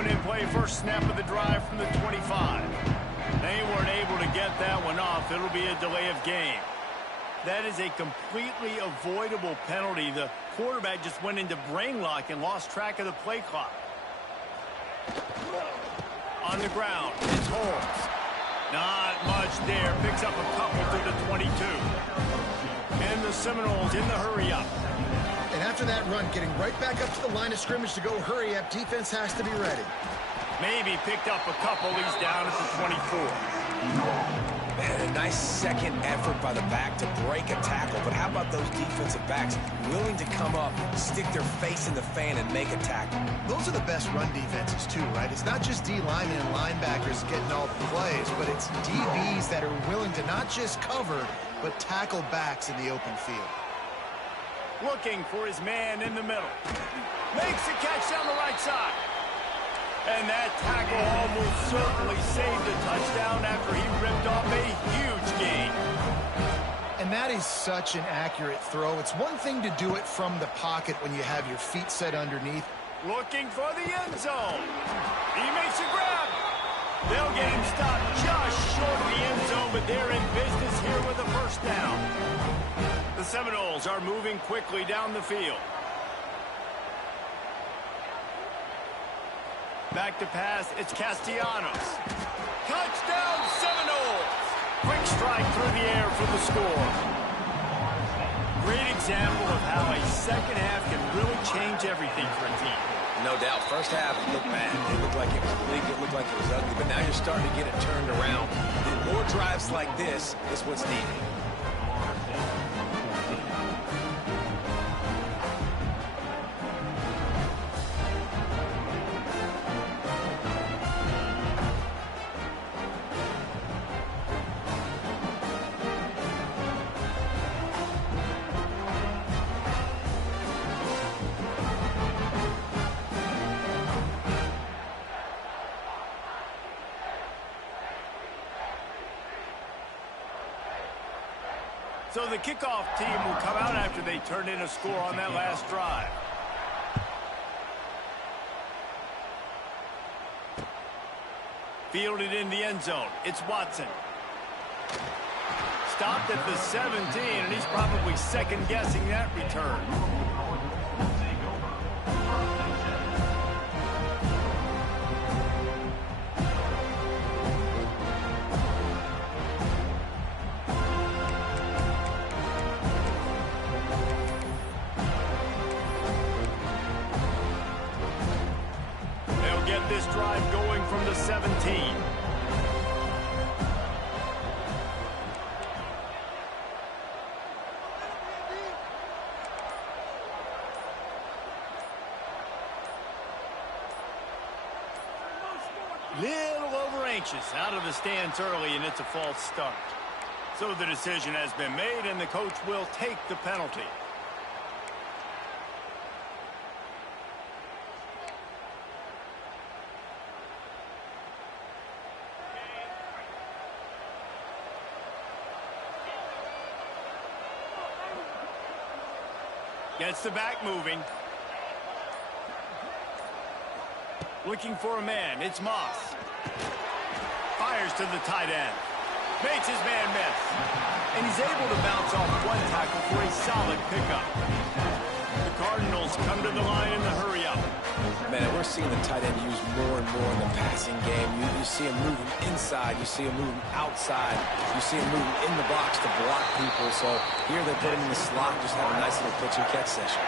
opening play, first snap of the drive from the 25. They weren't able to get that one off. It'll be a delay of game. That is a completely avoidable penalty. The quarterback just went into brain lock and lost track of the play clock. On the ground, it's Holmes. Not much there. Picks up a couple to the 22. And the Seminoles in the hurry-up. And after that run, getting right back up to the line of scrimmage to go hurry-up, defense has to be ready. Maybe picked up a couple. He's down at the 24. Man, a nice second effort by the back to break a tackle. But how about those defensive backs willing to come up, stick their face in the fan, and make a tackle? Those are the best run defenses, too, right? It's not just D linemen and linebackers getting all the plays, but it's DBs that are willing to not just cover, but tackle backs in the open field. Looking for his man in the middle. Makes a catch down the right side. And that tackle almost certainly saved the touchdown after he ripped off a huge gain. And that is such an accurate throw. It's one thing to do it from the pocket when you have your feet set underneath. Looking for the end zone. He makes a grab. They'll get him stopped just short of the end zone, but they're in business here with a first down. The Seminoles are moving quickly down the field. Back to pass, it's Castellanos. Touchdown, Seminoles! Quick strike through the air for the score. Great example of how a second half can really change everything for a team. No doubt. First half looked bad. It looked like it was bleak. It looked like it was ugly. But now you're starting to get it turned around. And more drives like this is what's needed. So the kickoff team will come out after they turn in a score on that last drive. Fielded in the end zone. It's Watson. Stopped at the 17, and he's probably second-guessing that return. This drive going from the 17. Little over anxious out of the stance early, and it's a false start. So the decision has been made, and the coach will take the penalty. Gets the back moving. Looking for a man. It's Moss. Fires to the tight end. Makes his man miss. And he's able to bounce off one tackle for a solid pickup. The Cardinals come to the line in the hurry-up. Man, we're seeing the tight end used more and more in the passing game. You see him moving inside. You see him moving outside. You see him moving in the box to block people. So here they put him in the slot, just have a nice little pitch-and-catch session.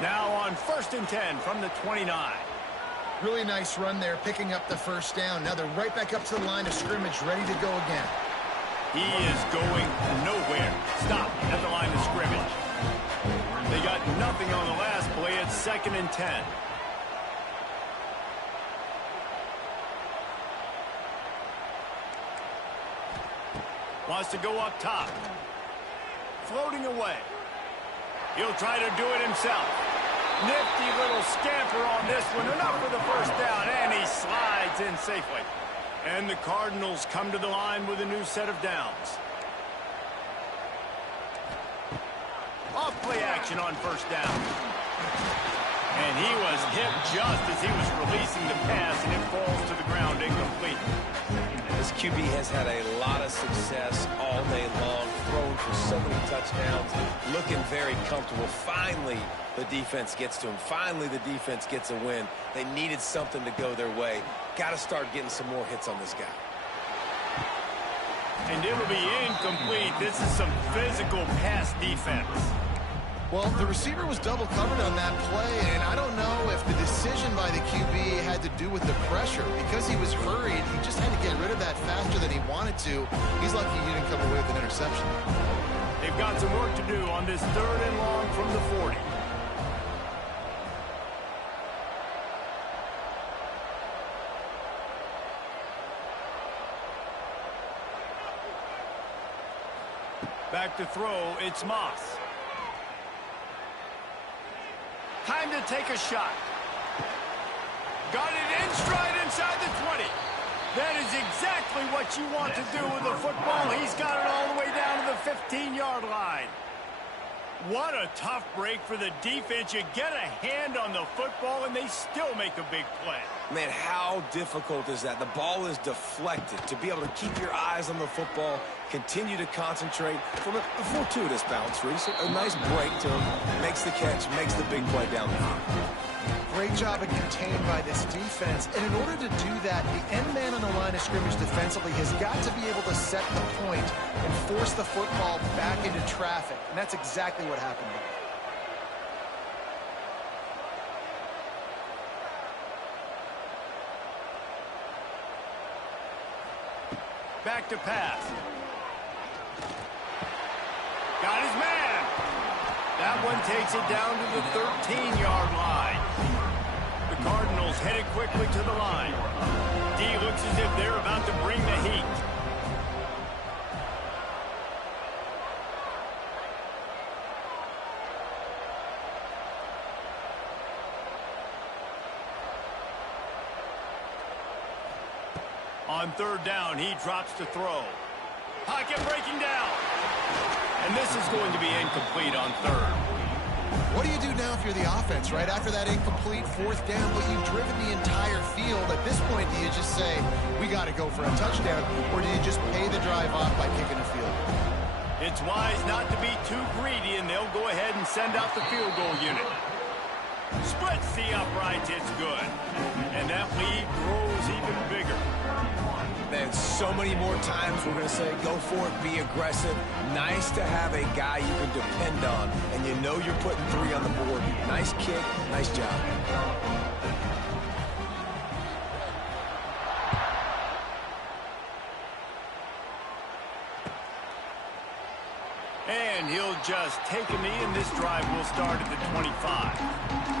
Now on 1st and 10 from the 29. Really nice run there, picking up the first down. Now they're right back up to the line of scrimmage, ready to go again. He is going nowhere. Stop at the line of scrimmage. They got nothing on the last play. It's 2nd and 10. Wants to go up top. Floating away. He'll try to do it himself. Nifty little scamper on this one. Enough for the first down, and he slides in safely. And the Cardinals come to the line with a new set of downs. Off play action on 1st down. And he was hit just as he was releasing the pass, and it falls to the ground incomplete. This QB has had a lot of success all day long, throwing for so many touchdowns, looking very comfortable. Finally, the defense gets to him. Finally, the defense gets a win. They needed something to go their way. Got to start getting some more hits on this guy. And it'll be incomplete. This is some physical pass defense. Well, the receiver was double covered on that play, and I don't know if the decision by the QB had to do with the pressure. Because he was hurried, he just had to get rid of that faster than he wanted to. He's lucky he didn't come away with an interception. They've got some work to do on this 3rd and long from the 40. Back to throw, it's Moss. Time to take a shot. Got it in stride inside the 20. That is exactly what you want to do with a football. He's got it all the way down to the 15-yard line. What a tough break for the defense. You get a hand on the football, and they still make a big play. Man, how difficult is that? The ball is deflected. To be able to keep your eyes on the football, continue to concentrate from a fortuitous bounce, Reese. A nice break to him, makes the catch, makes the big play down the field. Great job of contained by this defense. And in order to do that, the end man on the line of scrimmage defensively has got to be able to set the point and force the football back into traffic. And that's exactly what happened there. Back to pass. Got his man. That one takes it down to the 13-yard line. The Cardinals headed quickly to the line. D looks as if they're about to bring the heat. On 3rd down, he drops to throw. Pocket breaking down. And this is going to be incomplete on 3rd. What do you do now if you're the offense, right? After that incomplete 4th down, but you've driven the entire field. At this point, do you just say, we got to go for a touchdown, or do you just pay the drive off by kicking a field goal? It's wise not to be too greedy, and they'll go ahead and send out the field goal unit. Splits the uprights, it's good. And that lead grows even bigger. Man, so many more times we're going to say, go for it, be aggressive. Nice to have a guy you can depend on, and you know you're putting 3 on the board. Nice kick, nice job. And he'll just take a knee, and this drive will start at the 25.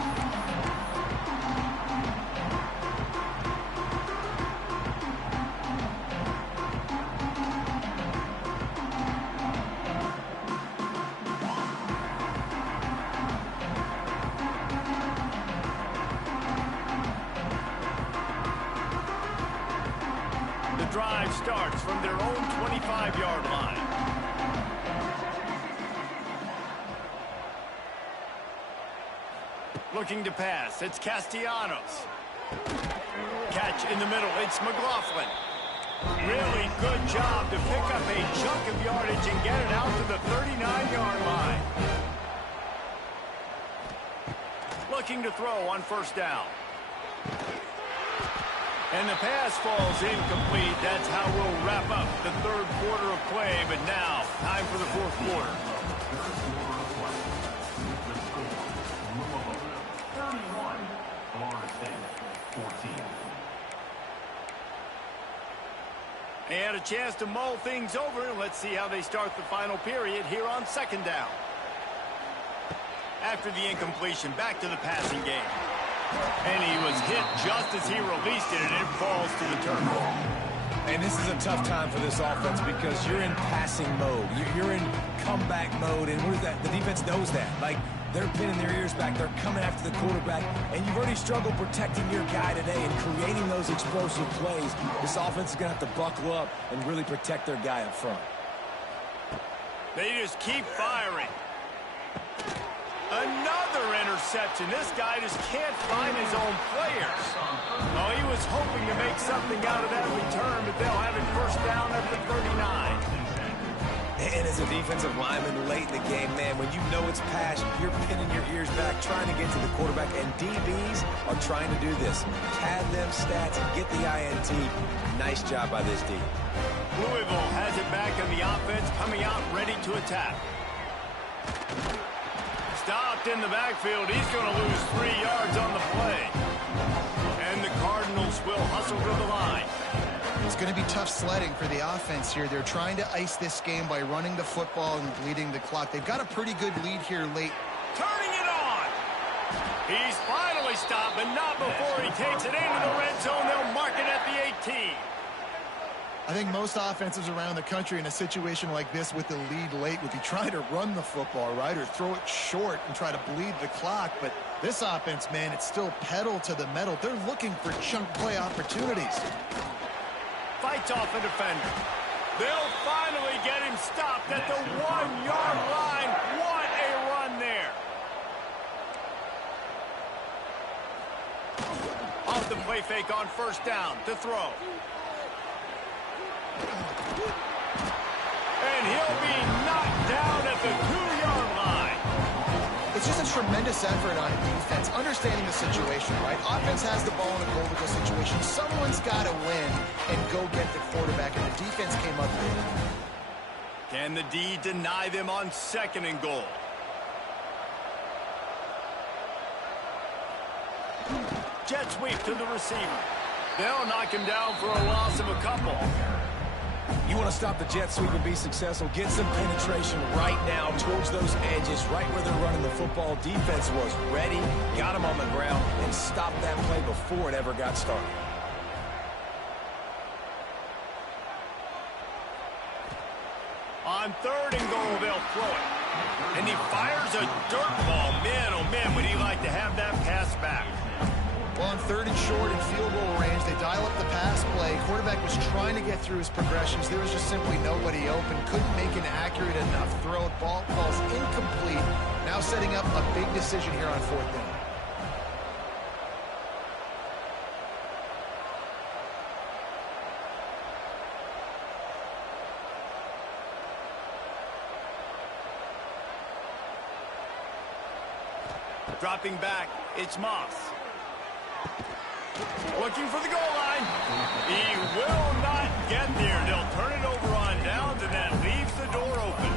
Drive starts from their own 25-yard line. Looking to pass, it's Castellanos. Catch in the middle, it's McLaughlin. Really good job to pick up a chunk of yardage and get it out to the 39-yard line. Looking to throw on 1st down. And the pass falls incomplete. That's how we'll wrap up the 3rd quarter of play. But now, time for the 4th quarter. They had a chance to mull things over. Let's see how they start the final period here on 2nd down. After the incompletion, back to the passing game. And he was hit just as he released it, and it falls to the turf. And this is a tough time for this offense because you're in passing mode. You're in comeback mode, and what is that? The defense knows that. Like, they're pinning their ears back. They're coming after the quarterback, and you've already struggled protecting your guy today and creating those explosive plays. This offense is going to have to buckle up and really protect their guy up front. They just keep firing. Another interception. interception. This guy just can't find his own players. Oh, he was hoping to make something out of that return, but they'll have it first down at the 39. And as a defensive lineman late in the game, man, when you know it's pass, you're pinning your ears back, trying to get to the quarterback, and DBs are trying to do this. Pad them stats and get the INT. Nice job by this D. Louisville has it back in the offense, coming out ready to attack. Stopped in the backfield. He's going to lose 3 yards on the play. And the Cardinals will hustle to the line. It's going to be tough sledding for the offense here. They're trying to ice this game by running the football and bleeding the clock. They've got a pretty good lead here late. Turning it on. He's finally stopped, but not before he takes it into the red zone. They'll mark it at the 18. I think most offenses around the country in a situation like this with the lead late would be trying to run the football, right, or throw it short and try to bleed the clock. But this offense, man, it's still pedal to the metal. They're looking for chunk play opportunities. Fights off a defender. They'll finally get him stopped at the 1-yard line. What a run there. Off the play fake on first down to throw. And he'll be knocked down at the 2-yard line. It's just a tremendous effort on defense, understanding the situation, right? Offense has the ball in a goal-to-go situation. Someone's got to win and go get the quarterback, and the defense came up with it. Can the D deny them on 2nd and goal? Jet sweep to the receiver. They'll knock him down for a loss of a couple. You want to stop the jet sweep and be successful, get some penetration right now towards those edges, right where they're running the football. Defense was ready, got him on the ground, and stopped that play before it ever got started. On 3rd and goal, they'll throw it. And he fires a dirt ball. Man, oh man, would he like to have that pass back. Well, on 3rd and short and field goal range, they dial up the pass play. Quarterback was trying to get through his progressions. There was just simply nobody open. Couldn't make an accurate enough throw. Ball falls incomplete. Now setting up a big decision here on 4th down. Dropping back, it's Moss. Looking for the goal line. He will not get there. They'll turn it over on downs, and that leaves the door open.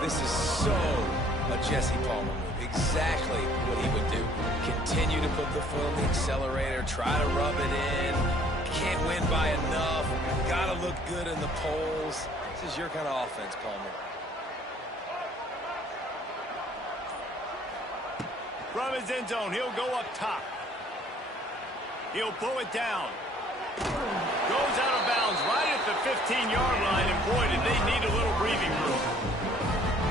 This is so a Jesse Palmer move. Exactly what he would do. Continue to put the foot on the accelerator, try to rub it in. Can't win by enough. Gotta look good in the polls. This is your kind of offense, Palmer. From his end zone, he'll go up top. He'll pull it down. Goes out of bounds right at the 15-yard line, and boy, did they need a little breathing room.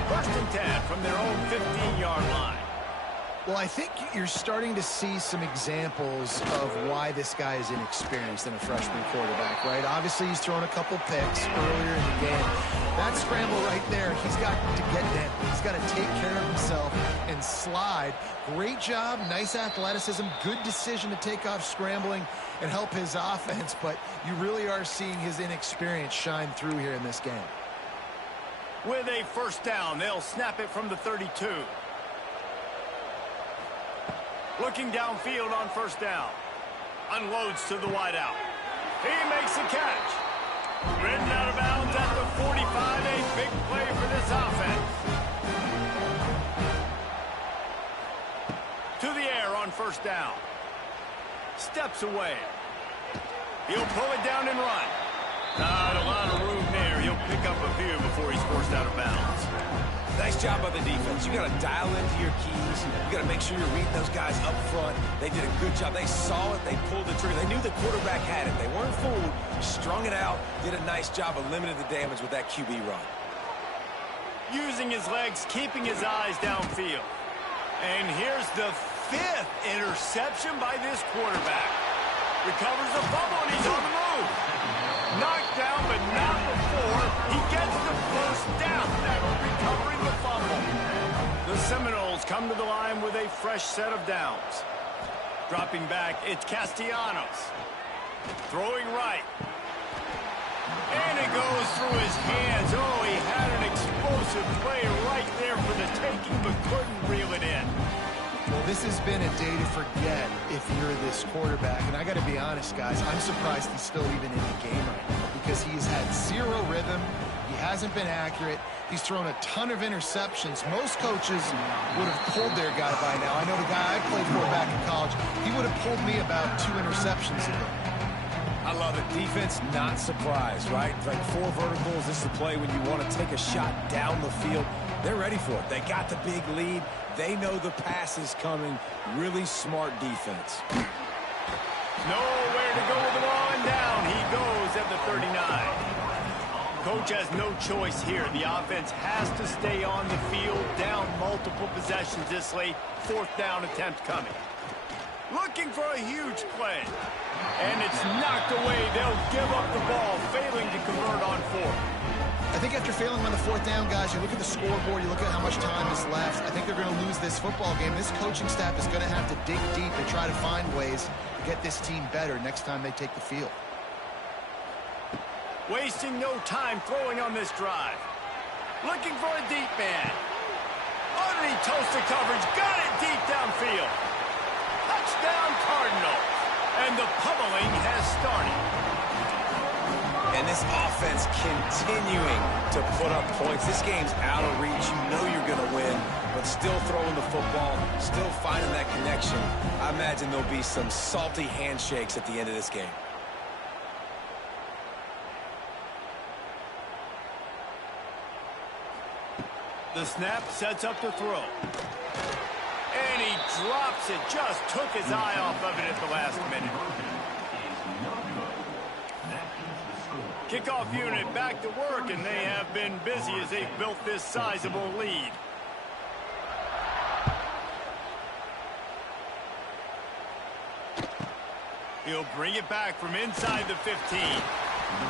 1st and 10 from their own 15-yard line. Well, I think you're starting to see some examples of why this guy is inexperienced in a freshman quarterback, right? Obviously, he's thrown a couple picks earlier in the game. That scramble right there, he's got to get down. He's got to take care of himself and slide. Great job, nice athleticism, good decision to take off scrambling and help his offense, but you really are seeing his inexperience shine through here in this game. With a first down, they'll snap it from the 32. Looking downfield on first down. Unloads to the wideout. He makes the catch. Ridden out of bounds at the 45. A big play for this offense. To the air on first down. Steps away. He'll pull it down and run. Not a lot of room there. He'll pick up a few before he's forced out of bounds. Nice job by the defense. You got to dial into your keys. You got to make sure you're reading those guys up front. They did a good job. They saw it. They pulled the trigger. They knew the quarterback had it. They weren't fooled. Strung it out. Did a nice job of limiting the damage with that QB run. Using his legs, keeping his eyes downfield. And here's the 5th interception by this quarterback. Recovers the fumble, and he's on the move. Knocked down, but not before he gets the first down. Never recovering the fumble. The The Seminoles come to the line with a fresh set of downs. Dropping back, it's Castellanos. Throwing right. And it goes through his hands. Oh, he had an explosive play right there for the taking, but couldn't reel it in. Well, this has been a day to forget if you're this quarterback. And I got to be honest, guys, I'm surprised he's still even in the game right now because he's had zero rhythm. He hasn't been accurate. He's thrown a ton of interceptions. Most coaches would have pulled their guy by now. I know the guy I played for back in college, he would have pulled me about 2 interceptions ago. I love it. Defense not surprised, right? Like 4 verticals. This is the play when you want to take a shot down the field. They're ready for it. They got the big lead. They know the pass is coming. Really smart defense. Nowhere to go with the ball, and down he goes at the 39. Coach has no choice here. The offense has to stay on the field, down multiple possessions this late. 4th down attempt coming. Looking for a huge play. And it's knocked away. They'll give up the ball, failing to convert on 4th. I think after failing on the 4th down, guys, you look at the scoreboard, you look at how much time is left. I think they're going to lose this football game. This coaching staff is going to have to dig deep and try to find ways to get this team better next time they take the field. Wasting no time throwing on this drive. Looking for a deep man. Underneath toasted coverage. Got it deep downfield. Touchdown Cardinals. And the pummeling has started. And this offense continuing to put up points. This game's out of reach. You know you're going to win, but still throwing the football, still finding that connection. I imagine there'll be some salty handshakes at the end of this game. The snap sets up the throw. And he drops it. Just took his eye off of it at the last minute. Kickoff unit back to work, and they have been busy as they've built this sizable lead. He'll bring it back from inside the 15.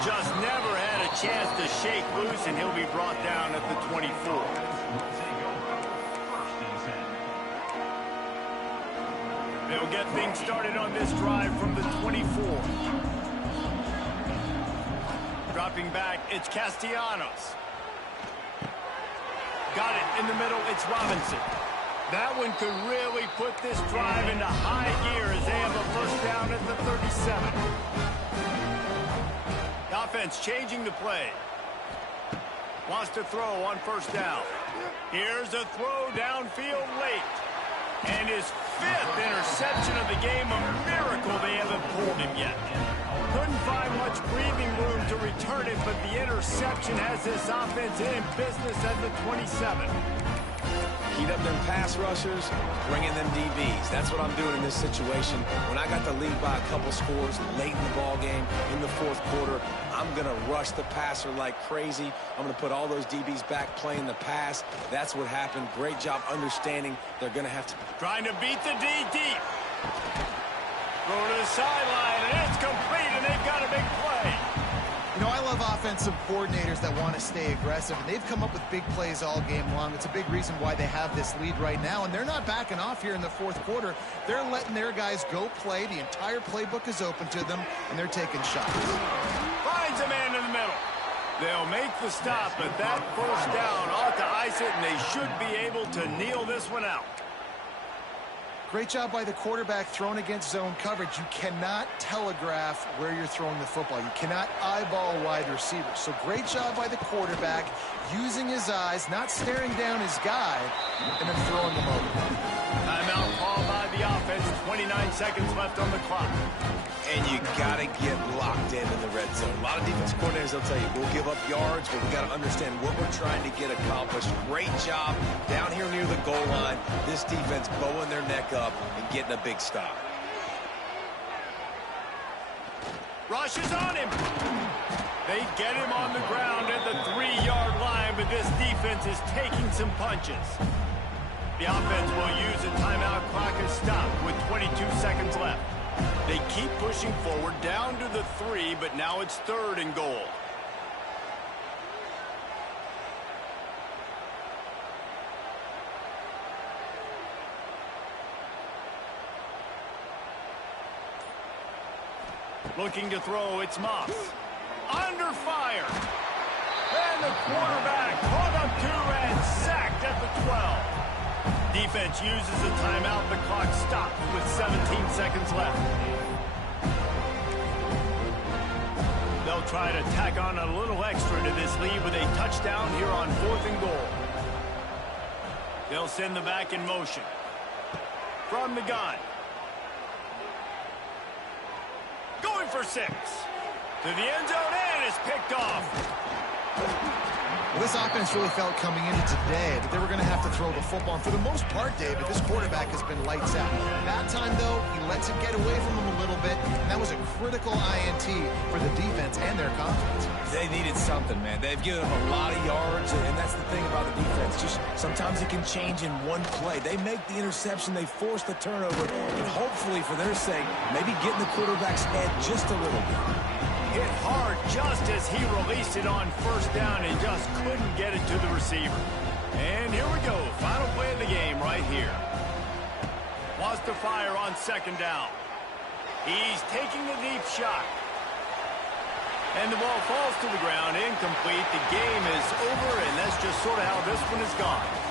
Just never had a chance to shake loose, and he'll be brought down at the 24. They'll get things started on this drive from the 24. Dropping back, it's Castellanos. Got it in the middle, it's Robinson. That one could really put this drive into high gear as they have a 1st down at the 37. The offense changing the play. Wants to throw on 1st down. Here's a throw downfield late. And his 5th interception of the game, a miracle they haven't pulled him yet. Couldn't find much breathing room to return it, but the interception has this offense in business at the 27. Heat up them pass rushers, bring in them DBs. That's what I'm doing in this situation. When I got the lead by a couple scores late in the ball game, in the 4th quarter, I'm going to rush the passer like crazy. I'm going to put all those DBs back playing the pass. That's what happened. Great job understanding they're going to have to. Trying to beat the D deep. Throw to the sideline, and it's complete, and they've got a big play. You know, I love offensive coordinators that want to stay aggressive, and they've come up with big plays all game long. It's a big reason why they have this lead right now, and they're not backing off here in the 4th quarter. They're letting their guys go play. The entire playbook is open to them, and they're taking shots. Finds a man in the middle. They'll make the stop, but that 1st down ought to ice it, and they should be able to kneel this one out. Great job by the quarterback throwing against zone coverage. You cannot telegraph where you're throwing the football. You cannot eyeball wide receivers. So great job by the quarterback using his eyes, not staring down his guy, and then throwing them over. Timeout called by the offense. 29 seconds left on the clock. And you got to get locked in the red zone. A lot of defense coordinators, they'll tell you, we'll give up yards, but we got to understand what we're trying to get accomplished. Great job down here near the goal line. This defense bowing their neck up and getting a big stop. Rush is on him. They get him on the ground at the 3-yard line, but this defense is taking some punches. The offense will use a timeout. Clock is stopped with 22 seconds left. They keep pushing forward down to the 3, but now it's 3rd and goal. Looking to throw, it's Moss. Under fire. And the quarterback caught up to and sacked at the 12. Defense uses a timeout. The clock stops with 17 seconds left. They'll try to tack on a little extra to this lead with a touchdown here on 4th and goal. They'll send the back in motion. From the gun. Going for 6. To the end zone, and it's picked off. Well, this offense really felt coming into today that they were going to have to throw the football. And for the most part, David, this quarterback has been lights out. That time, though, he lets it get away from him a little bit, and that was a critical INT for the defense and their confidence. They needed something, man. They've given them a lot of yards, and that's the thing about the defense. Just sometimes it can change in one play. They make the interception, they force the turnover, and hopefully, for their sake, maybe get in the quarterback's head just a little bit. Hit hard just as he released it on 1st down and just couldn't get it to the receiver. And here we go. Final play of the game right here. Wants to fire on 2nd down. He's taking a deep shot. And the ball falls to the ground, incomplete. The game is over, and that's just sort of how this one is gone.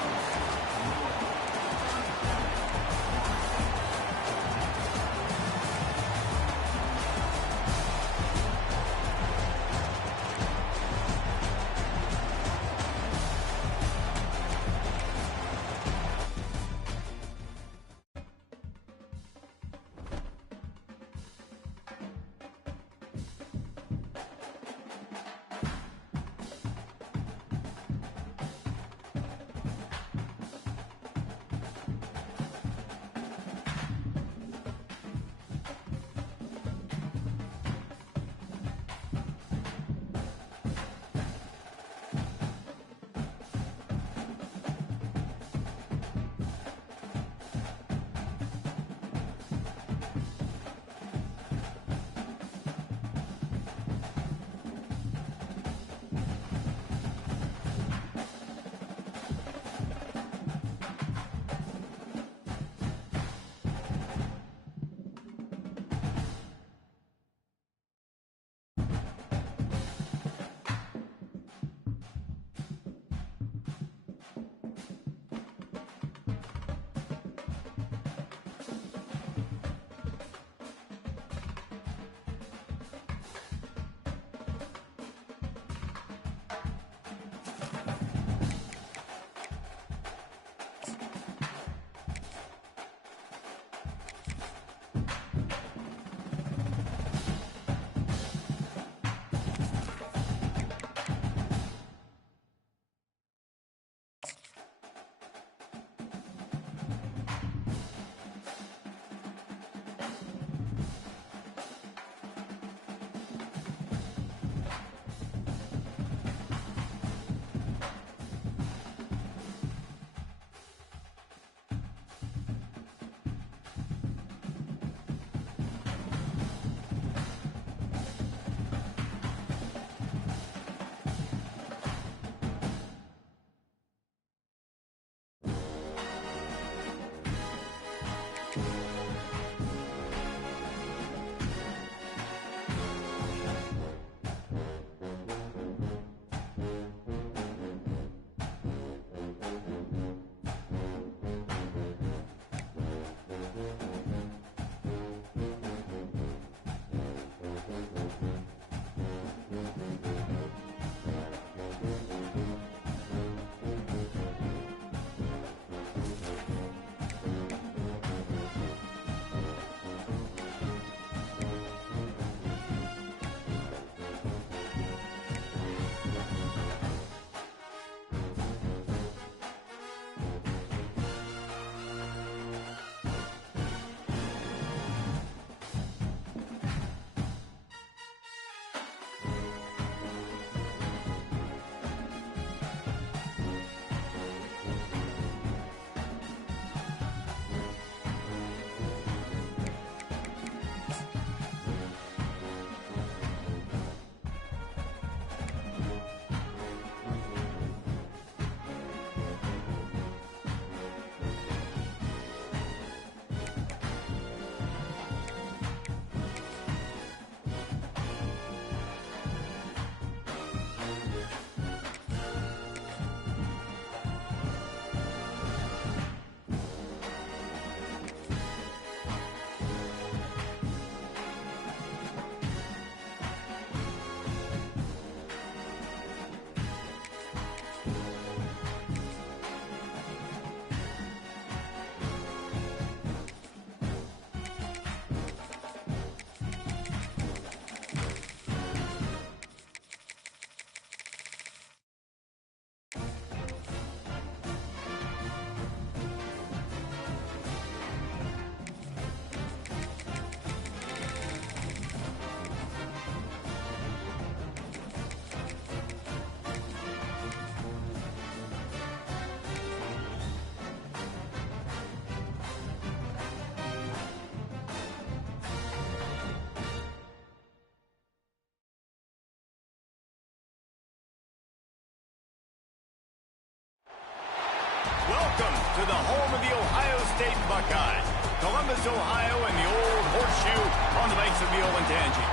Welcome to the home of the Ohio State Buckeyes, Columbus, Ohio, and the old horseshoe on the banks of the Olentangy.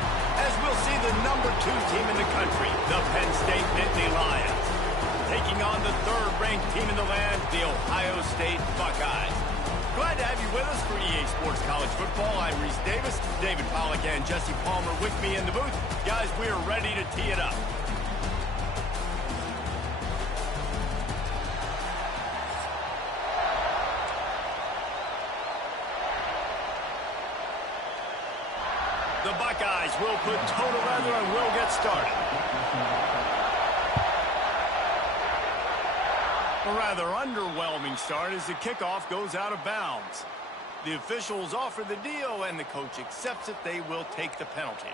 As we'll see the number 2 team in the country, the Penn State Nittany Lions, taking on the 3rd-ranked team in the land, the Ohio State Buckeyes. Glad to have you with us for EA Sports College Football. I'm Reese Davis, David Pollack, and Jesse Palmer with me in the booth. Guys, we are ready to tee it up. The Buckeyes will put total leather and will get started. A rather underwhelming start as the kickoff goes out of bounds. The officials offer the deal and the coach accepts it. They will take the penalty.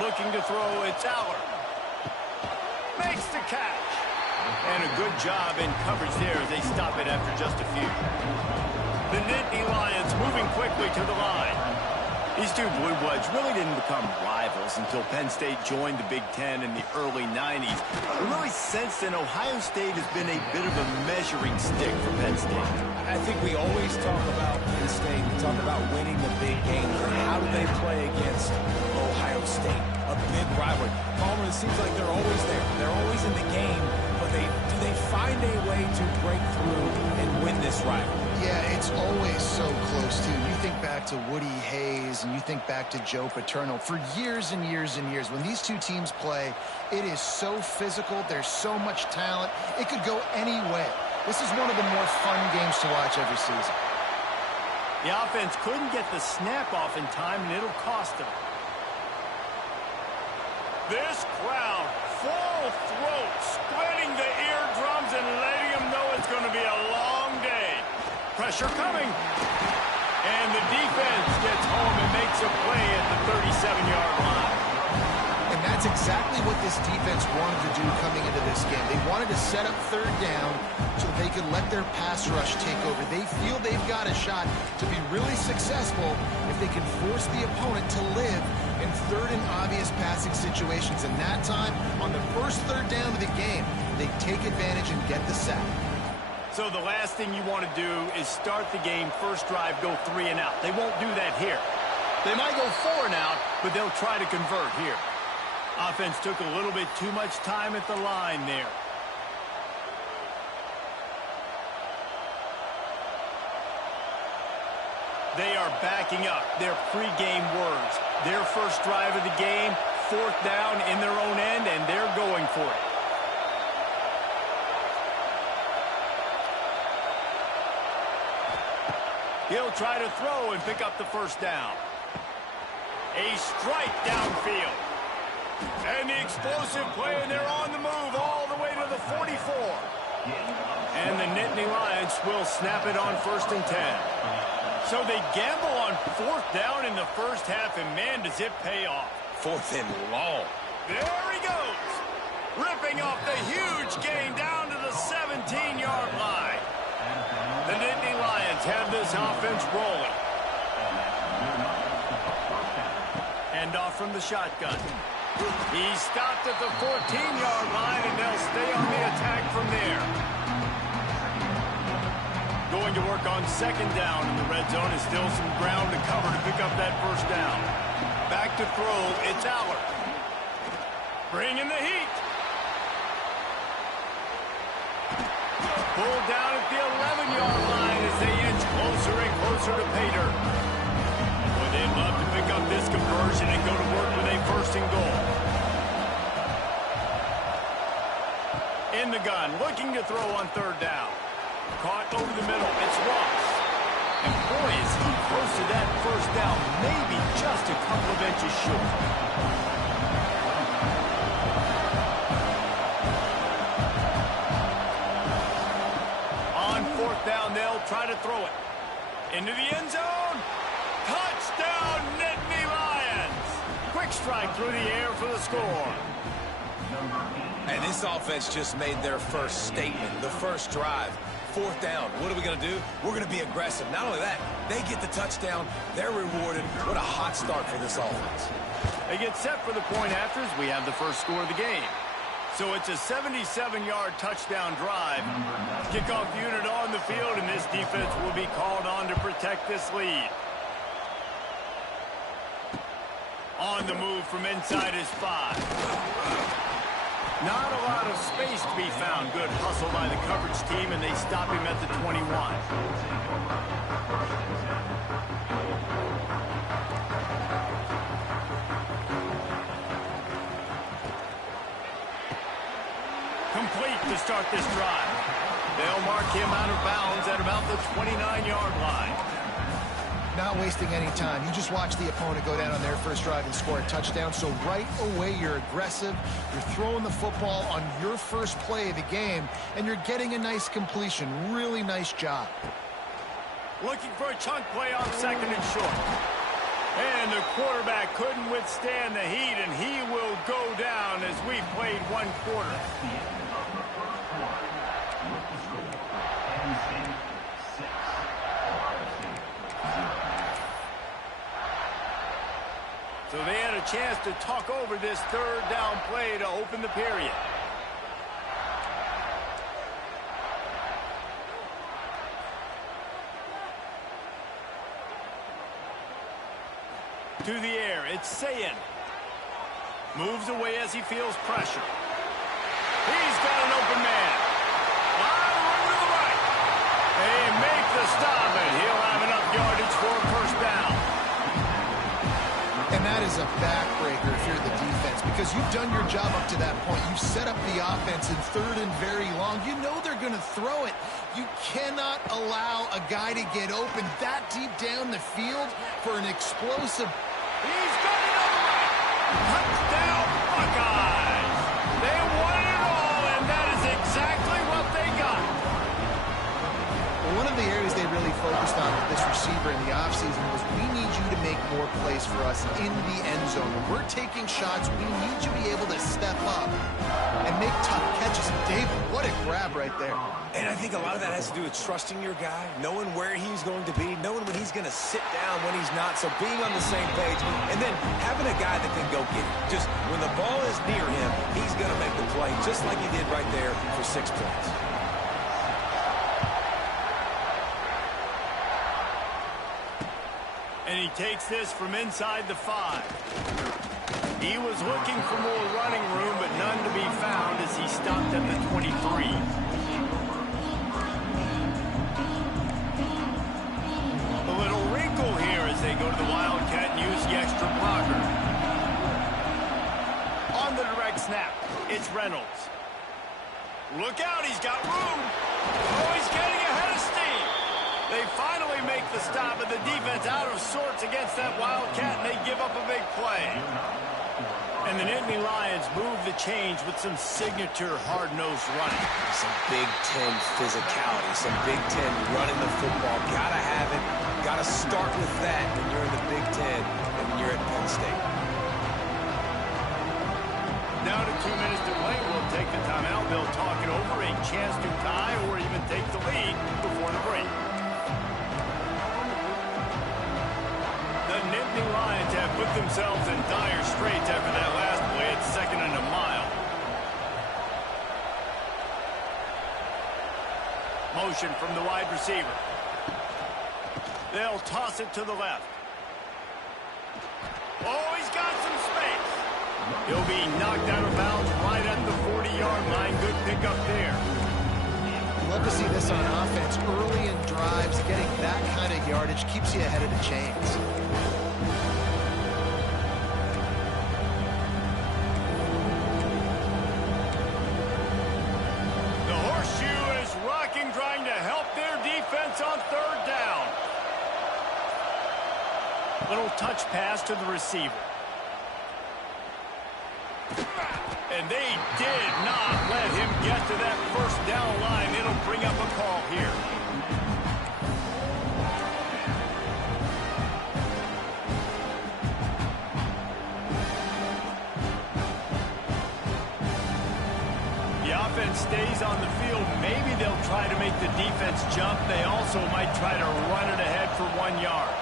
Looking to throw, it's Aller. Makes the catch. And a good job in coverage there as they stop it after just a few. The Nittany Lions moving quickly to the line. These two Blue Bloods really didn't become rivals until Penn State joined the Big Ten in the early 90s. We really sense that Ohio State has been a bit of a measuring stick for Penn State. I think we always talk about Penn State. We talk about winning the big games. How do they play against Ohio State? A big rivalry. Palmer, it seems like they're always there. They're always in the game, but do they find a way to break through and win this rivalry? Yeah, it's always so close, too. You think back to Woody Hayes and you think back to Joe Paterno. For years and years and years, when these two teams play, it is so physical. There's so much talent. It could go any way. This is one of the more fun games to watch every season. The offense couldn't get the snap off in time, and it'll cost them. This crowd, full throat, splitting the eardrums and letting them know it's going to be a long day. Pressure coming. And the defense gets home and makes a play at the 37-yard line. And that's exactly what this defense wanted to do coming into this game. They wanted to set up 3rd down so that they could let their pass rush take over. They feel they've got a shot to be really successful if they can force the opponent to live in 3rd and obvious passing situations. And that time, on the first 3rd down of the game, they take advantage and get the sack. So the last thing you want to do is start the game, first drive, go 3 and out. They won't do that here. They might go 4 and out, but they'll try to convert here. Offense took a little bit too much time at the line there. They are backing up their pregame words. Their first drive of the game, 4th down in their own end, and they're going for it. He'll try to throw and pick up the first down. A strike downfield. And the explosive play, and they're on the move all the way to the 44. And the Nittany Lions will snap it on 1st and 10. So they gamble on 4th down in the first half, and man, does it pay off. 4th and long. There he goes. Ripping off the huge gain down to the 17-yard line. The Nittany Lions have this offense rolling. Hand off from the shotgun. He stopped at the 14-yard line, and they'll stay on the attack from there. Going to work on 2nd down in the red zone. Is still some ground to cover to pick up that first down. Back to throw, it's Aller. Bringing the heat. Pulled down at the 11-yard line as they inch closer and closer to pay dirt. Boy, they'd love to pick up this conversion and go to work with a 1st and goal. In the gun, looking to throw on 3rd down. Caught over the middle, it's Ross. And boy, is he close to that first down, maybe just a couple of inches short. On 4th down, they'll try to throw it. Into the end zone. Touchdown, Nittany Lions. Quick strike through the air for the score. And this offense just made their first statement, the first drive. 4th down. What are we going to do? We're going to be aggressive. Not only that, they get the touchdown. They're rewarded. What a hot start for this offense. They get set for the point afters. We have the first score of the game. So it's a 77-yard touchdown drive. Kickoff unit on the field, and this defense will be called on to protect this lead. On the move from inside his 5. Not a lot of space to be found. Good hustle by the coverage team, and they stop him at the 21. Complete to start this drive. They'll mark him out of bounds at about the 29-yard line. Not wasting any time. You just watch the opponent go down on their first drive and score a touchdown. So right away, you're aggressive. You're throwing the football on your first play of the game, and you're getting a nice completion. Really nice job. Looking for a chunk play on 2nd and short. And the quarterback couldn't withstand the heat, and he will go down as we played 1 quarter. So they had a chance to talk over this 3rd down play to open the period. To the air, it's Sayin. Moves away as he feels pressure. He's got an open man. Wide room to the right. They make the stop, and he'll have enough yardage for a 1st down. And that is a backbreaker if you're the defense, because you've done your job up to that point. You've set up the offense in 3rd and very long. You know they're going to throw it. You cannot allow a guy to get open that deep down the field for an explosive. He's got another one. Touchdown, Buckeyes. They won it all, and that is exactly what they got. Well, one of the areas they really focused on with this receiver in the offseason was, we need you to make more plays for us in the end zone. When we're taking shots, we need you to be able to step up and make tough catches. And David, what a grab right there. And I think a lot of that has to do with trusting your guy, knowing where he's going to be, knowing when he's going to sit down, when he's not. So being on the same page, and then having a guy that can go get it. Just when the ball is near him, he's going to make the play, just like he did right there for 6 points. And he takes this from inside the 5. He was looking for more running room, but none to be found as he stopped at the 23. A little wrinkle here as they go to the Wildcat and use the extra blocker. On the direct snap, it's Reynolds. Look out, he's got room. Oh, he's getting ahead of steam. They finally make the stop, and the defense out of sorts against that Wildcat, and they give up a big play. And the Nittany Lions move the change with some signature hard-nosed running. Some Big Ten physicality, some Big Ten running the football. Gotta have it. Gotta start with that when you're in the Big Ten and when you're at Penn State. Down to 2 minutes to play. We'll take the timeout. They'll talk it over, a chance to tie or even take the lead before the break. The Nittany Lions have put themselves in dire straits after that last play. It's 2nd and a mile. Motion from the wide receiver. They'll toss it to the left. Oh, he's got some space. He'll be knocked out of bounds right at the 40-yard line. Good pickup there. Love to see this on offense. Early in drives, getting that kind of yardage keeps you ahead of the chains. The horseshoe is rocking, trying to help their defense on 3rd down. Little touch pass to the receiver. And they did not let him get to that 1st down line. It'll bring up a call here. The offense offense stays on the field, maybe they'll try to make the defense jump. They also might try to run it ahead for 1 yard.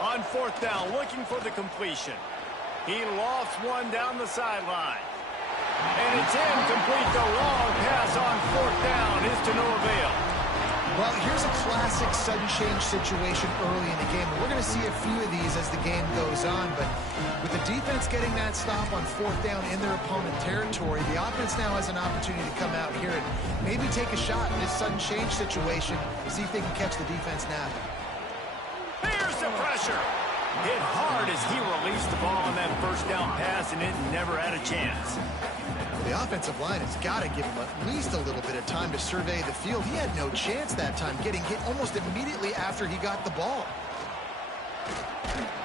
On 4th down, looking for the completion. He lofts one down the sideline. And it's incomplete. The long pass on 4th down is to no avail. Well, here's a classic sudden change situation early in the game. We're going to see a few of these as the game goes on, but with the defense getting that stop on 4th down in their opponent territory, the offense now has an opportunity to come out here and maybe take a shot in this sudden change situation, see if they can catch the defense now. Here's the pressure. Hit hard as he released the ball on that 1st down pass, and it never had a chance. The offensive line has got to give him at least a little bit of time to survey the field. He had no chance that time, getting hit almost immediately after he got the ball.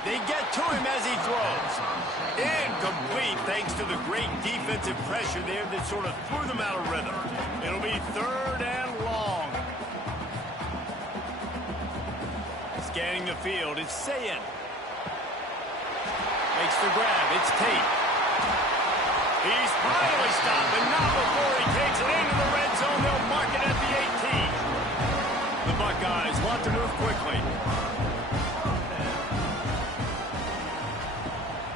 They get to him as he throws. Incomplete thanks to the great defensive pressure there that sort of threw them out of rhythm. It'll be 3rd and long. Scanning the field, it's Sayin. Makes the grab, it's Tate. He's finally stopped, but not before he takes it into the red zone. They'll mark it at the 18. The Buckeyes want to move quickly.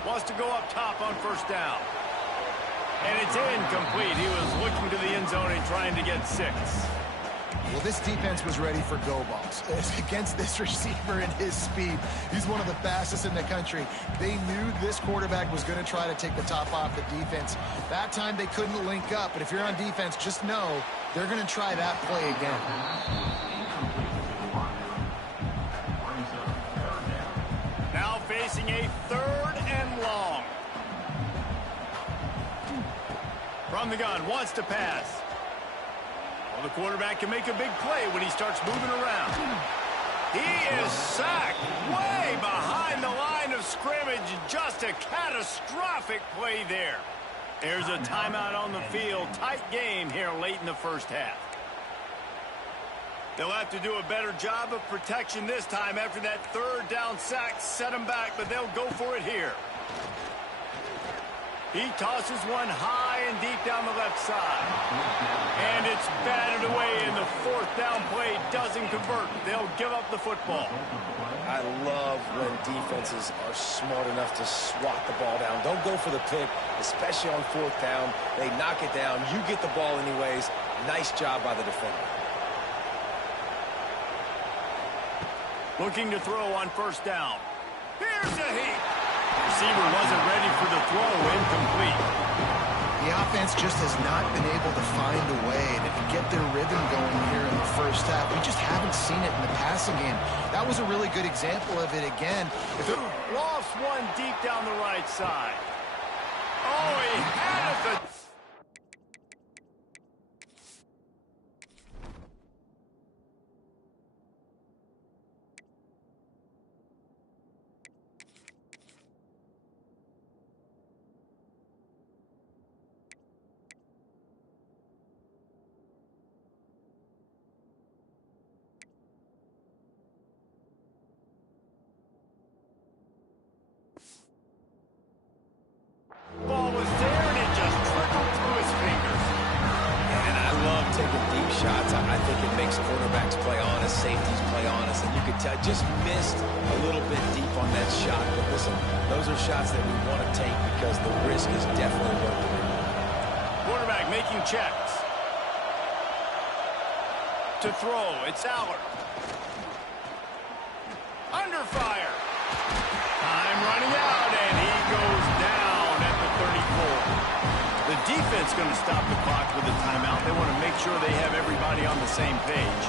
Wants to go up top on 1st down. And it's incomplete. He was looking to the end zone and trying to get 6. Well, this defense was ready for go balls. Against this receiver and his speed, he's one of the fastest in the country. They knew this quarterback was going to try to take the top off the defense. That time they couldn't link up, but if you're on defense, just know they're going to try that play again. Now facing a 3rd and long. From the gun, wants to pass. Well, the quarterback can make a big play when he starts moving around. He is sacked way behind the line of scrimmage. Just a catastrophic play there. There's a timeout on the field. Tight game here late in the 1st half. They'll have to do a better job of protection this time after that 3rd down sack set them back, but they'll go for it here. He tosses one high and deep down the left side. And it's batted away, and the 4th down play doesn't convert. They'll give up the football. I love when defenses are smart enough to swat the ball down. Don't go for the pick, especially on 4th down. They knock it down. You get the ball anyways. Nice job by the defender. Looking to throw on 1st down. Here's a heat. Receiver wasn't ready for the throw. Incomplete. The offense just has not been able to find a way to get their rhythm going here in the 1st half. We just haven't seen it in the passing game. That was a really good example of it again. Lofts one deep down the right side. Oh, he had it. Ball was there, and it just trickled through his fingers. And I love taking deep shots. I think it makes quarterbacks play honest, safeties play honest, and you could tell just missed a little bit deep on that shot. But listen, those are shots that we want to take because the risk is definitely worth it. Quarterback making checks. To throw, it's Allard. Under fire. Time running out, and he goes down at the 34. The defense going to stop the clock with a timeout. They want to make sure they have everybody on the same page.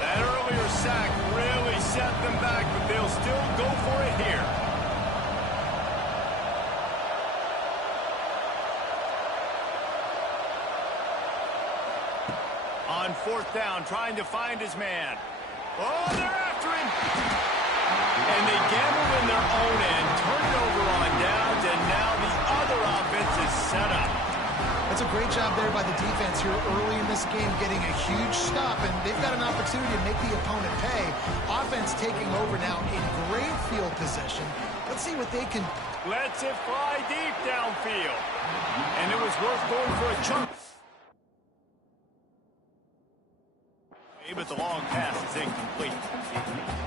That earlier sack really set them back, but they'll still go for it here. On 4th down, trying to find his man. Oh, they're after him. And they gamble in their own end, turn it over on downs, and now the other offense is set up. That's a great job there by the defense here early in this game, getting a huge stop, and they've got an opportunity to make the opponent pay. Offense taking over now in great field position. Let's see what they can. Lets it fly deep downfield. And it was worth going for a chunk. But the long pass is incomplete.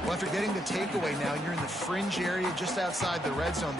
Well, after getting the takeaway now, you're in the fringe area just outside the red zone.